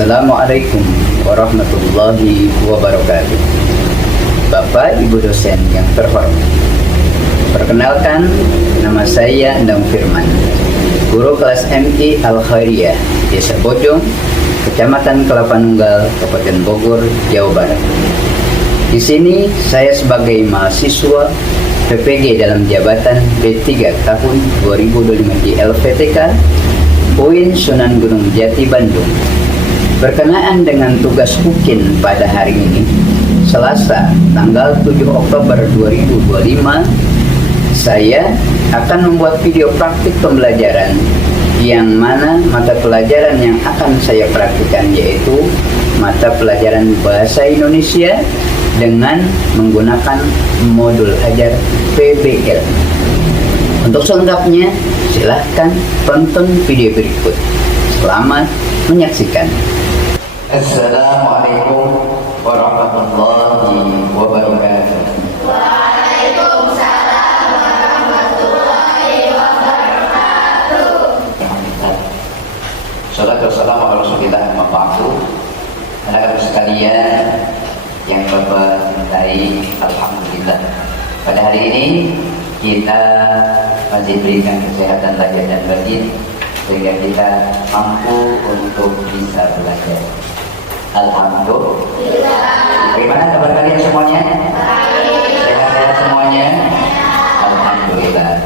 Assalamualaikum warahmatullahi wabarakatuh. Bapak Ibu dosen yang terhormat, perkenalkan, nama saya Endang Firman, guru kelas MI Al-Khairiyah, Desa Bojong, Kecamatan Kelapa Nunggal, Kabupaten Bogor, Jawa Barat. Di sini saya sebagai mahasiswa PPG dalam jabatan B3 tahun 2025 di LPTK UIN Sunan Gunung Jati, Bandung. Berkenaan dengan tugas UKIN pada hari ini, Selasa, tanggal 7 Oktober 2025, saya akan membuat video praktik pembelajaran yang mana mata pelajaran yang akan saya praktikkan yaitu mata pelajaran Bahasa Indonesia dengan menggunakan modul ajar PBL. Untuk selengkapnya, silahkan tonton video berikut. Selamat menyaksikan. Assalamualaikum warahmatullahi wabarakatuh. Waalaikumsalam warahmatullahi wabarakatuh. Salatu wassalamu ala Rasulillah amma ba'du. Anak-anak sekalian yang Bapak cintai, alhamdulillah. Pada hari ini kita masih berikan kesehatan lahir dan batin sehingga kita mampu untuk bisa belajar. Alhamdulillah. Bagaimana kabar kalian semuanya? Sehat-sehat semuanya? Alhamdulillah.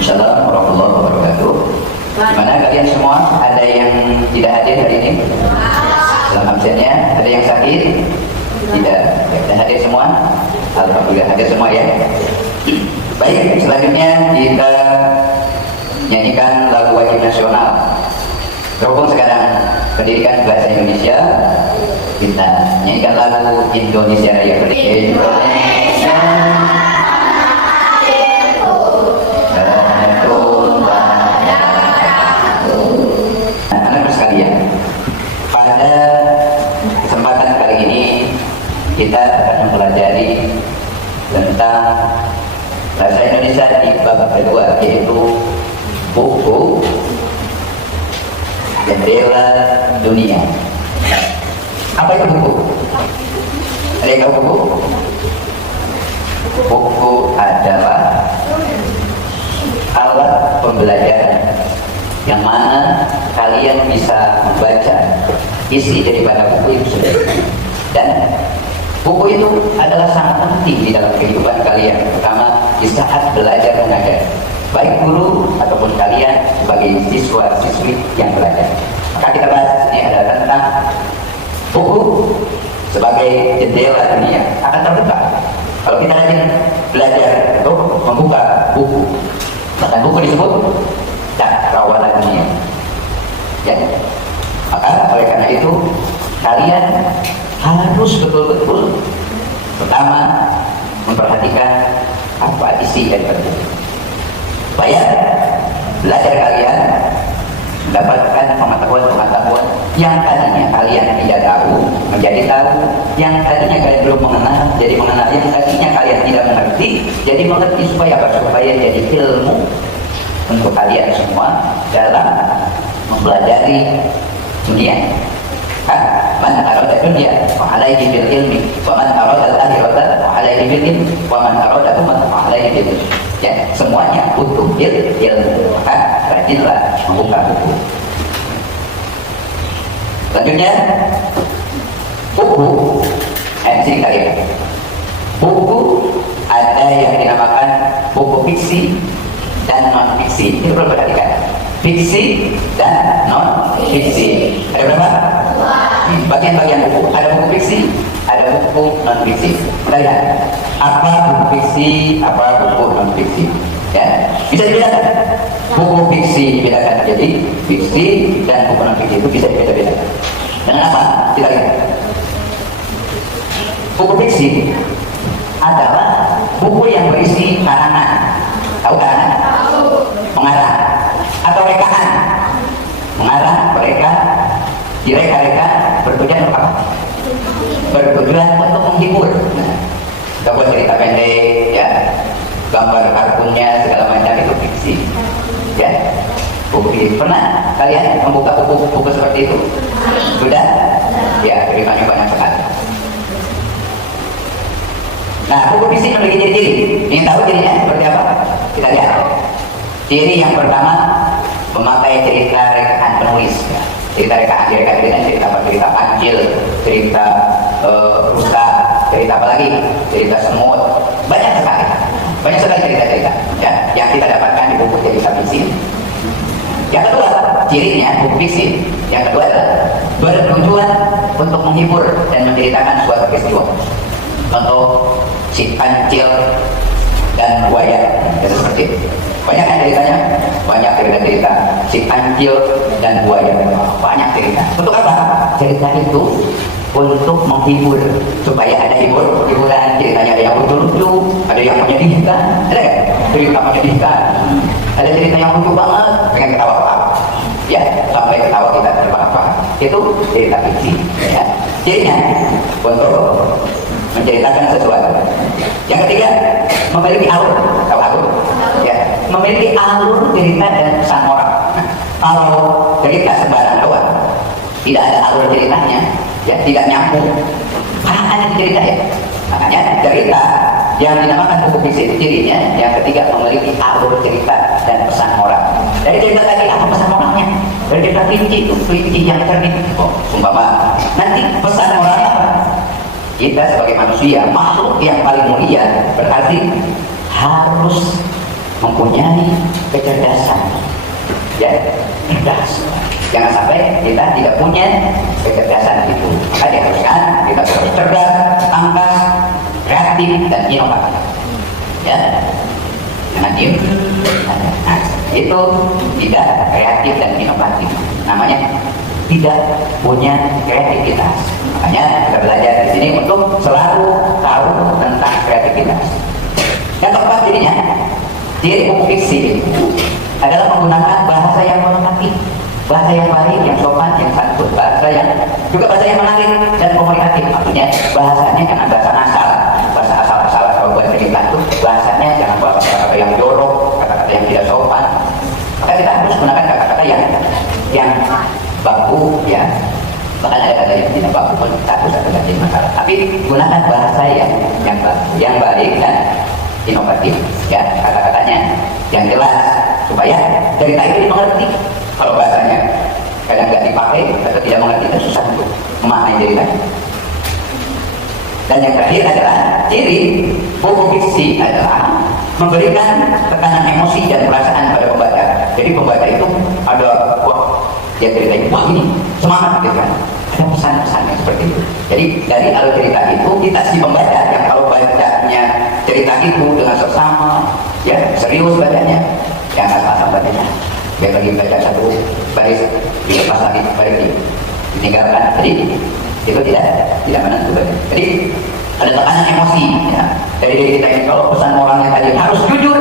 Assalamualaikum warahmatullahi wabarakatuh. Gimana kalian semua? Ada yang tidak hadir hari ini? Dalam absennya, ada yang sakit? Tidak. Sudah hadir semua? Alhamdulillah hadir semua ya. Baik, selanjutnya kita nyanyikan lagu wajib nasional. Terhubung sekarang pendidikan bahasa Indonesia, kita nyanyikan lagu Indonesia Raya. Indonesia. Pada kesempatan kali ini kita akan mempelajari tentang bahasa Indonesia di bab kedua, yaitu buku Jendela Dunia. Apa itu buku? Ada yang tahu buku? Buku adalah alat pembelajaran yang mana kalian bisa membaca isi daripada buku itu sendiri. Dan buku itu adalah sangat penting di dalam kehidupan kalian, terutama di saat belajar mengajar, baik guru ataupun kalian sebagai siswa-siswi yang belajar. Maka kita bahas ini adalah tentang buku sebagai jendela dunia. Akan terbuka kalau kita rajin belajar untuk membuka buku. Bahkan buku disebut cakrawala dunia. Ya. Maka oleh karena itu kalian harus betul-betul pertama memperhatikan apa isi dari buku, supaya belajar kalian mendapatkan pengetahuan-pengetahuan yang tadinya kalian tidak tahu menjadi tahu, yang tadinya kalian belum mengenal jadi mengenal, yang tadinya kalian tidak mengerti jadi mengerti, supaya apa? Supaya jadi ilmu untuk kalian semua dalam mempelajari dunia. Man arada dunia wa alaihi bil ilmi wa man arada al-akhirata wa alaihi bil ilmi wa man arada ummata wa alaihi bil ilmi. Ya, semuanya butuh ilmu. Maka rajinlah membuka buku. Selanjutnya buku, sini kita lihat. Buku ada yang dinamakan buku fiksi dan non fiksi. Itu perlu perhatikan. Fiksi dan non fiksi. Ada berapa? Bagian-bagian buku. Ada buku fiksi, ada buku non fiksi. Kita lihat apa buku fiksi, apa buku non fiksi. Ya, bisa dibedakan. Buku fiksi dibedakan jadi fiksi dan buku non fiksi itu bisa dibedakan. Dengan apa? Kita lihat. Buku fiksi adalah buku yang berisi karangan. Tahu karangan? Pengarang atau rekaan. Mengarang, mereka, direka-reka bertujuan untuk apa? Bertujuan untuk menghibur. Nah, buat cerita pendek, ya, gambar kartunnya segala macam itu fiksi. Ya, buku fiksi. Pernah kalian membuka buku-buku seperti itu? Sudah? Ya, ceritanya banyak sekali. Nah, buku fiksi memiliki ciri-ciri. Ingin tahu cirinya seperti apa? Kita lihat. Ciri yang pertama, memakai cerita rekaan penulis. Ya. Cerita rekaan, cerita apa? Cerita kancil, cerita rusa, cerita apa lagi? Cerita semut. Banyak sekali cerita-cerita. Ya, yang kita dapatkan di buku cerita fiksi. Yang kedua, cirinya buku fiksi. Yang kedua adalah bertujuan untuk menghibur dan menceritakan suatu peristiwa. Contoh si kancil dan buaya, itu seperti itu. Banyak kan ceritanya? Banyak cerita-cerita si kancil dan buaya, banyak cerita. Untuk apa? Cerita itu untuk menghibur, supaya ada hiburan. Ceritanya ada yang lucu-lucu, ada yang menyedihkan, ada kan? Cerita menyedihkan, ada cerita yang lucu banget, pengen ketawa-ketawa. Ya, sampai ketawa kita terbahak-bahak. Itu cerita fiksi. Ya. Cirinya untuk menceritakan sesuatu. Yang ketiga, memiliki alur. Tahu alur? Ya, memiliki alur cerita dan pesan moral. Nah, kalau cerita sembarang doang, tidak ada alur ceritanya, ya tidak nyambung. Hanya cerita ya. Makanya cerita yang dinamakan buku fiksi cirinya yang ketiga memiliki alur cerita dan pesan moral. Dari cerita tadi apa pesan moralnya? Dari cerita fiksi yang cerdik. Oh, umpama nanti pesan moralnya apa? Kita sebagai manusia, makhluk yang paling mulia, berarti harus mempunyai kecerdasan. Ya, cerdas. Jangan sampai kita tidak punya kecerdasan itu. Maka diharuskan kita harus cerdas, tangkas, kreatif, dan inovatif. Ya, jangan diem. Nah, itu tidak kreatif dan inovatif. Namanya tidak punya kreativitas. Makanya kita belajar di sini untuk selalu tahu tentang kreativitas. Yang keempat jadinya, ciri buku fiksi adalah menggunakan bahasa yang menotatif, bahasa yang baik, yang sopan, yang santun, bahasa yang menarik dan komunikatif. Maksudnya bahasanya jangan bahasa asal, bahasa asal-asalan. Kalau buat cerita itu bahasanya jangan bahasa kata-kata yang jorok, kata-kata yang tidak sopan. Maka kita harus gunakan kata-kata yang baku, ya. Bahkan ada kata yang tidak baku pun harus ada jadi masalah. Tapi gunakan bahasa yang baku, yang baik dan inovatif, ya, kata-katanya yang jelas supaya cerita itu dimengerti. Kalau bahasanya kadang nggak dipakai atau tidak mengerti, itu susah untuk memahami cerita. Dan yang terakhir adalah ciri buku fiksi adalah memberikan tekanan emosi dan perasaan pada pembaca. Jadi pembaca itu ada dia ceritanya, wah ini semangat gitu kan. Ada pesan-pesan yang seperti itu. Jadi dari alur cerita itu kita si pembaca yang kalau bacanya cerita itu dengan seksama, ya serius bacanya, jangan asal-asal bacanya. Dia lagi baca satu baris, dilepas lagi baris ditinggalkan. Jadi itu tidak menentu. Jadi ada tekanan emosi. Ya. Dari diri kita ini kalau pesan moralnya tadi harus jujur,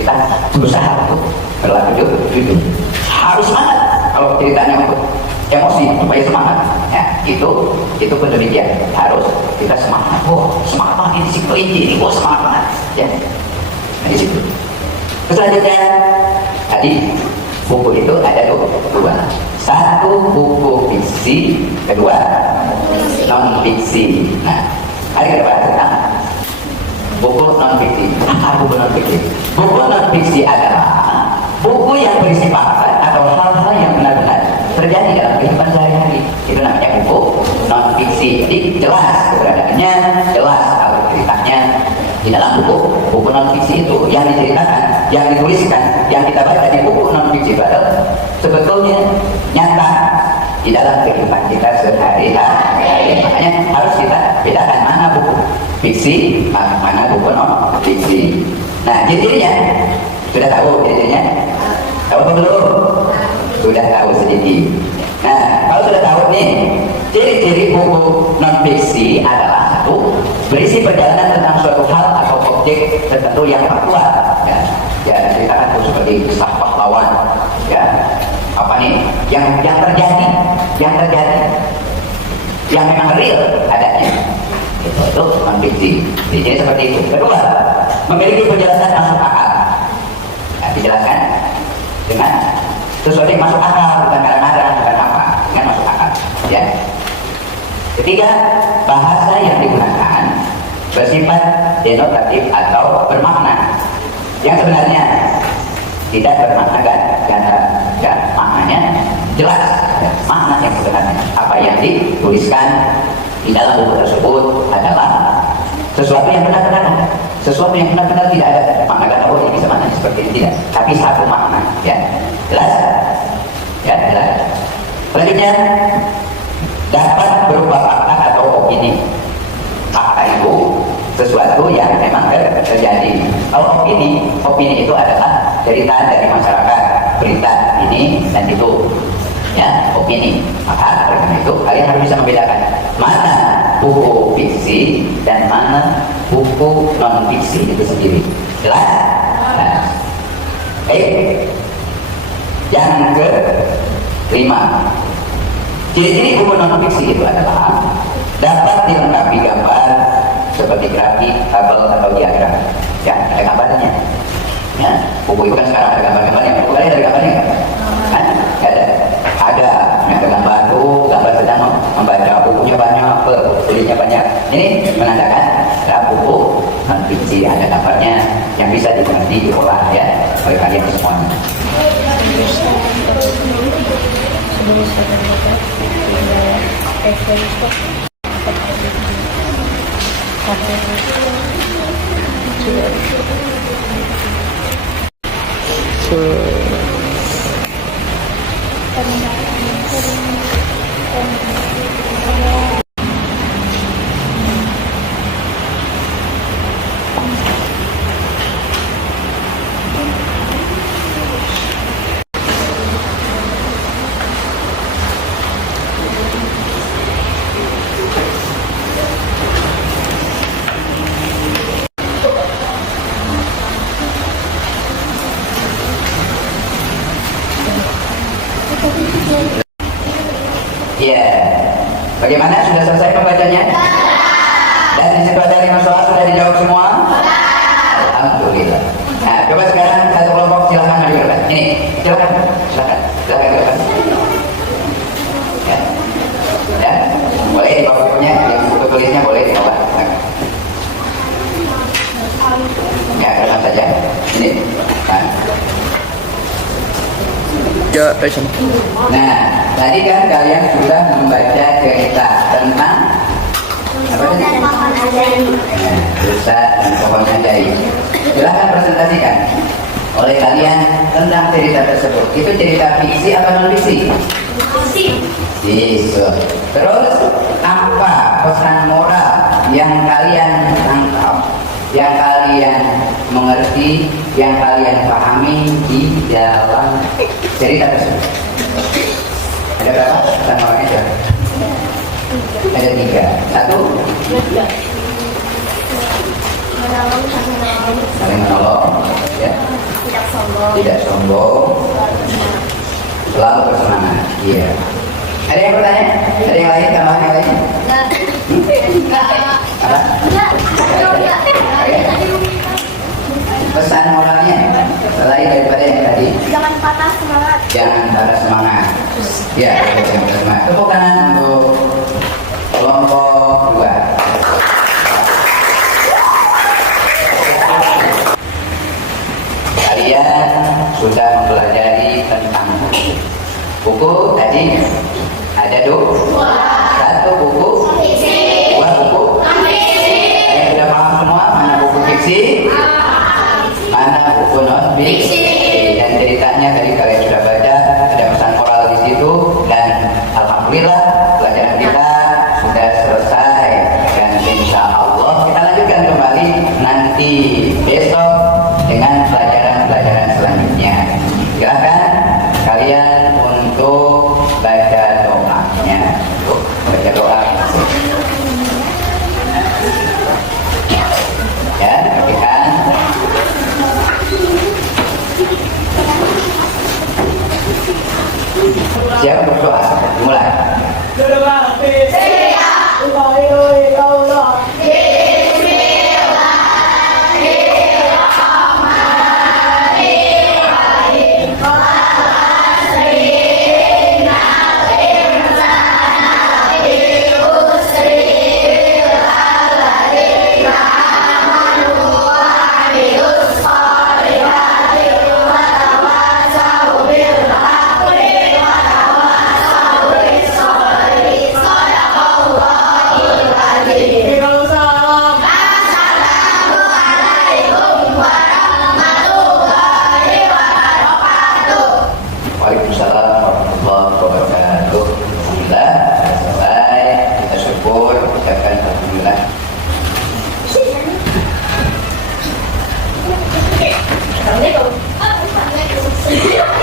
kita berusaha untuk berlaku jujur. Harus semangat. Kalau ceritanya untuk emosi supaya semangat, ya itu pun demikian. Harus kita semangat. Oh, semangat banget ini si kelinci ini, oh semangat banget. Ya, nah, di situ. Selanjutnya, tadi buku itu ada dua. Satu buku fiksi, kedua non fiksi. Nah, mari kita bahas tentang buku non fiksi. Apa buku non fiksi? Buku non fiksi adalah buku yang berisi fakta atau hal-hal yang benar-benar terjadi dalam kehidupan sehari-hari. Itu namanya buku non fiksi. Jadi jelas keberadaannya, jelas alur ceritanya, tidak dalam buku non fiksi itu yang diceritakan, yang dituliskan, yang kita baca di buku non fiksi itu adalah sebetulnya nyata di dalam kehidupan kita sehari-hari. Makanya harus kita bedakan mana buku fiksi, mana buku non fiksi. Nah, ciri-cirinya sudah tahu ciri-cirinya? Tahu apa belum? Sudah tahu sedikit. Nah, kalau sudah tahu nih, ciri-ciri buku non fiksi adalah satu, berisi perjalanan tentang suatu hal atau objek tertentu yang faktual. Ya, ceritakan tuh seperti kisah pahlawan. Ya, apa nih? Yang terjadi, yang memang real adanya. Itu non fiksi. Jadi seperti itu. Kedua, memiliki penjelasan masuk akal. Ya, dijelaskan dengan sesuatu yang masuk akal, bukan kadang-kadang, bukan apa, dengan masuk akal. Ya. Ketiga, bahasa yang digunakan bersifat denotatif atau bermakna, yang sebenarnya tidak bermakna dan maknanya jelas. Ya, makna yang sebenarnya apa yang dituliskan di dalam buku tersebut adalah sesuatu yang benar-benar, sesuatu yang benar-benar tidak ada makna kata oh ini bisa maknanya seperti ini, tidak, tapi satu makna. Ya, jelas? Ya, jelas. Selanjutnya, dapat berupa fakta atau opini. Fakta itu sesuatu yang memang terjadi. Kalau opini itu adalah cerita dari masyarakat, berita ini dan itu. Ya, opini. Maka karena itu kalian harus bisa membedakan mana buku fiksi dan mana buku non fiksi itu sendiri. Jelas? Nah. Yang kelima, ciri-ciri buku non fiksi itu adalah dapat dilengkapi gambar seperti grafik, tabel atau diagram. Ya, ada gambarnya. Ya, buku itu kan sekarang ada gambar-gambarnya. Buku kalian ada gambarnya nggak? Ada gambar tuh, gambar sedang membaca, bukunya banyak, tulisnya banyak. Ini menandakan dalam buku non fiksi ada gambarnya yang bisa dimengerti, diolah ya oleh kalian semuanya. Ya, bagaimana? Sudah selesai membacanya? Dan di situ ada 5 soal sudah dijawab semua? Alhamdulillah. Nah, coba sekarang satu kelompok silakan maju ke depan. Ini, silakan ke depan. Ya, boleh di bawah bukunya, yang buku tulisnya boleh di bawah. Ya, ke depan saja. Ini. Nah, tadi kan kalian sudah membaca cerita tentang apa tadi? Rusa dan pohon ajaib. Silahkan presentasikan oleh kalian tentang cerita tersebut. Itu cerita fiksi atau non fiksi? Fiksi. Terus apa pesan moral yang kalian tangkap, yang kalian mengerti, yang kalian pahami di dalam cerita tersebut? Ada berapa? Pesan moralnya? Ada 3. 1, saling menolong, ya. Tidak sombong, selalu bersemangat. Iya. Ada yang bertanya? Ada yang lain? Tambahan yang lain? Apa? Pesan moralnya selain daripada yang tadi, Jangan patah semangat. jangan patah semangat. Ya, jangan patah semangat. Tepuk tangan untuk kelompok 2. Kalian sudah mempelajari tentang buku tadi ada 1 buku, 2 buku. Kalian sudah paham semua mana buku fiksi, Fiksi. Dan ceritanya tadi kalian sudah baca, ada pesan moral di situ, dan alhamdulillah pelajaran kita sudah selesai. Dan insya Allah kita lanjutkan kembali nanti besok dengan pelajaran-pelajaran selanjutnya. Silakan kalian untuk baca doanya. Baca doa. Ya, perhatikan. Siap berdoa. Mulai. Waalaikumsalam warahmatullahi wabarakatuh. Alhamdulillah selesai, kita syukur, ucapkan alhamdulillah. Assalamualaikum.